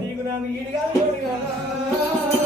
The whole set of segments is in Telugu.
నీకు నాకు ఈడు కాదు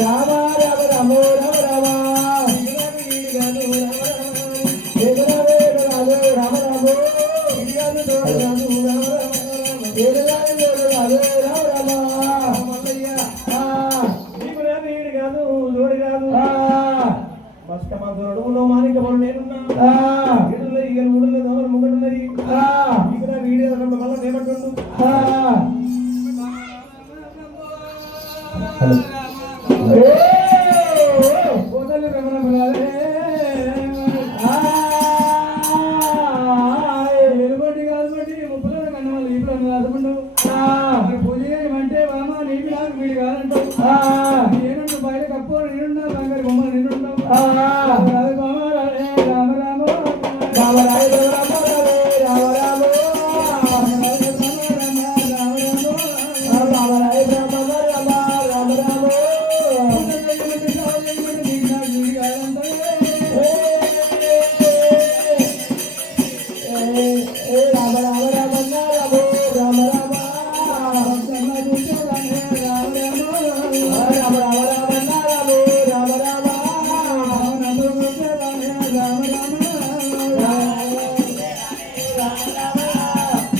entrada.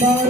Bye.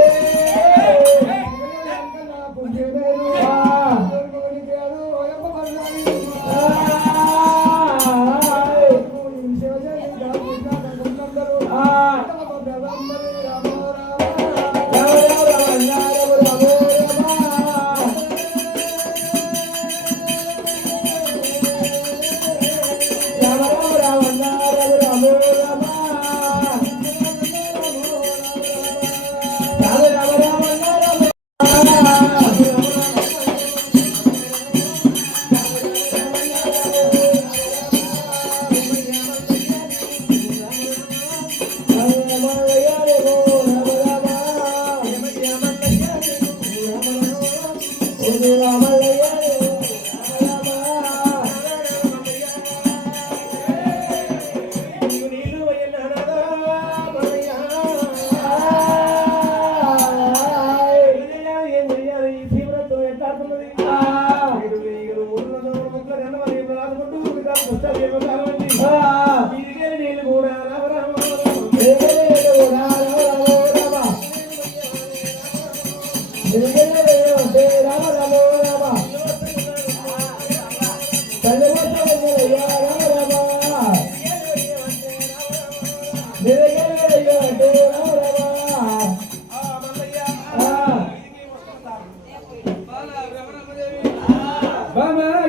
இது ரமலை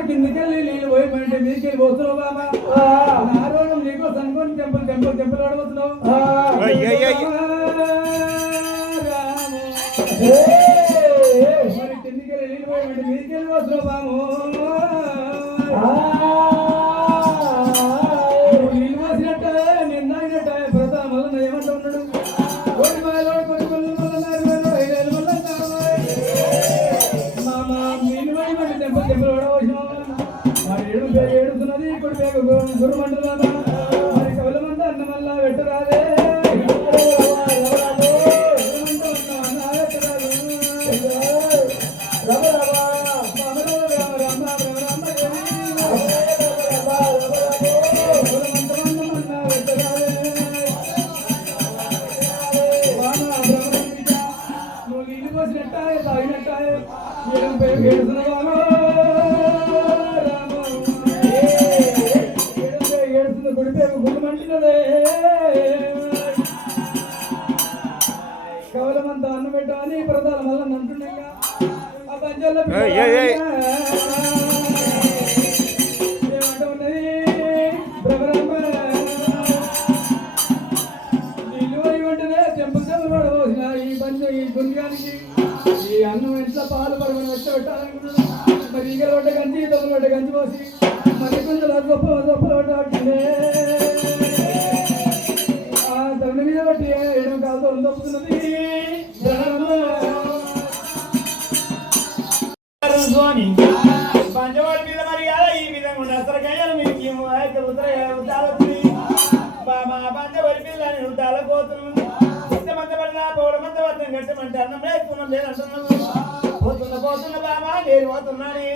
కిందికెళ్ళి నీళ్ళు పోయమంటే మీకెళ్ళి పోతున్నావు బాబా ఆరోగ్యం నీకో సన్కోని టెంపుల్ టెంపుల్ టెంపుల్ ఆడబోతున్నావు మీకెళ్ళి శుభము కేవలం అంత అన్నం పెట్టమని ప్రధాన వల్ల అంటున్నాయి ఆ పంచాల్లో ఈ అన్నం ఎట్లా పాలు పడమని వచ్చి పెట్టాలనుకున్నాను మరి ఈగలు పడ్డ గంజి దొంగలు పడ్డ గంజి పోసి మరి కొంచెం గొప్ప గొప్ప పడ్డే దొక్కుతున్నది స్వామి మరి అలా ఈ విధంగా ఉండే అసరకాయలు మీకు ఉద్దాలొచ్చింది మా పంచవాడి పిల్లని ఉద్దాలపోతున్నాం ఇష్టమంతపడినా పౌడమంతపడిన గట్టమంటే అన్నం లేకున్నాం లేదంటున్నాం పోతున్నా పోతున్నా బామా నేను పోతున్నానే.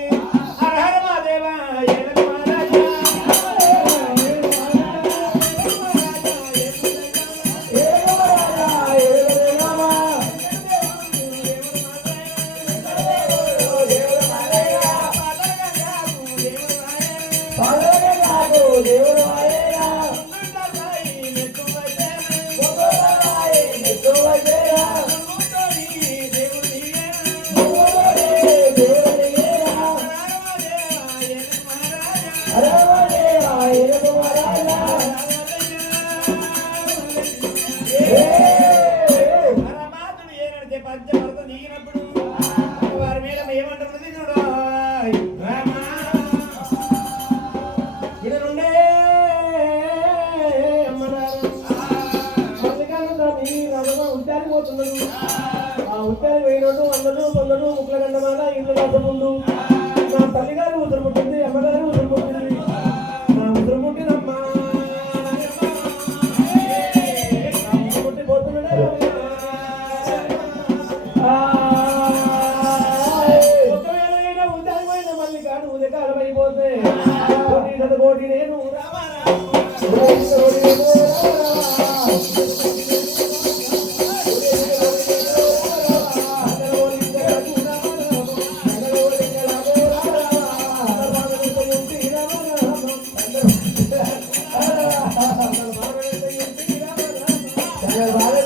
Bye.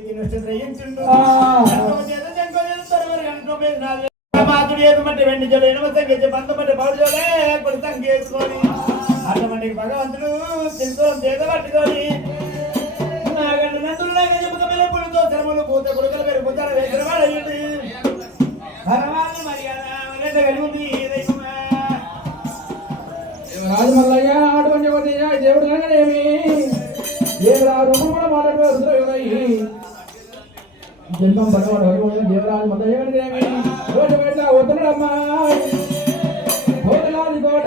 తినొచ్చు గ్రహించుండు మాతుడు ఏదమంటే వెండి జల ఎనమంటే గజ పంతమంటే పౌరులే కొడతాం చేసుకొని అటువంటి భగవంతుడు తెలుసు చేత పట్టుకొని రాజు మల్లయ్య ఆడు పంచే దేవుడు కనుక ఏమి? జన్మం పడవాడు హరిపోయిన దేవరాజు మొదట ఏమిటి కోట పెట్టా వస్తున్నాడమ్మా కోటలాది కోట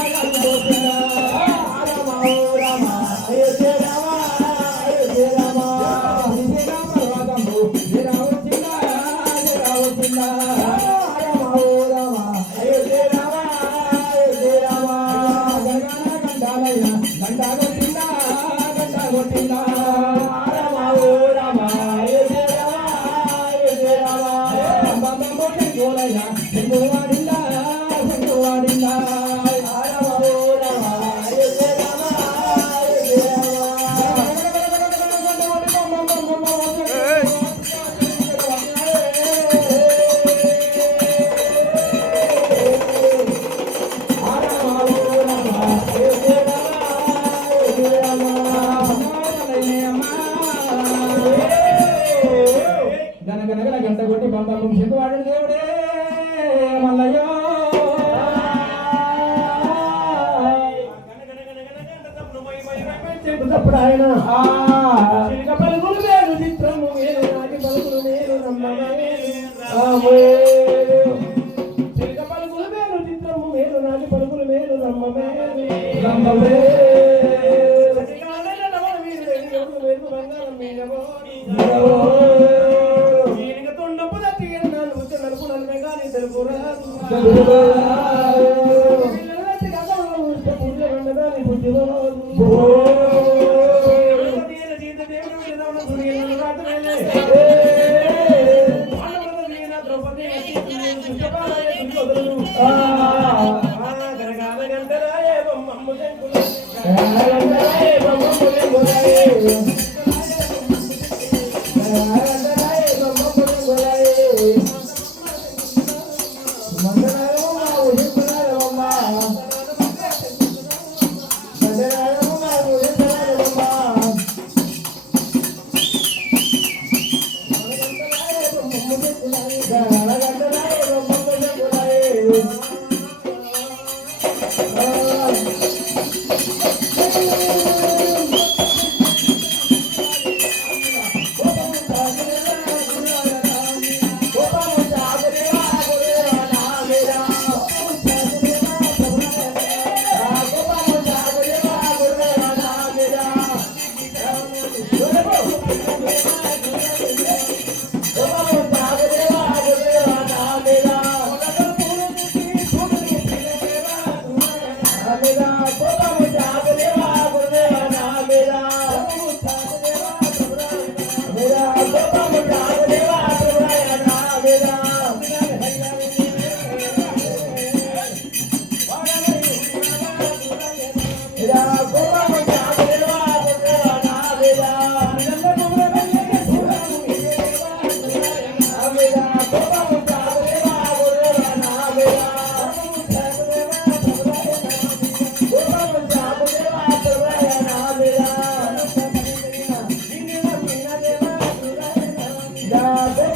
నేను. చిలుక పలుకులు నేను చిత్రము నేను నాటి పలుకులు నేను చిలుక పలుకులు నేను చిత్రము నేను నాటి పలుకులు నేను నమ్మమే నమ్మమే తెలుగు cuidado.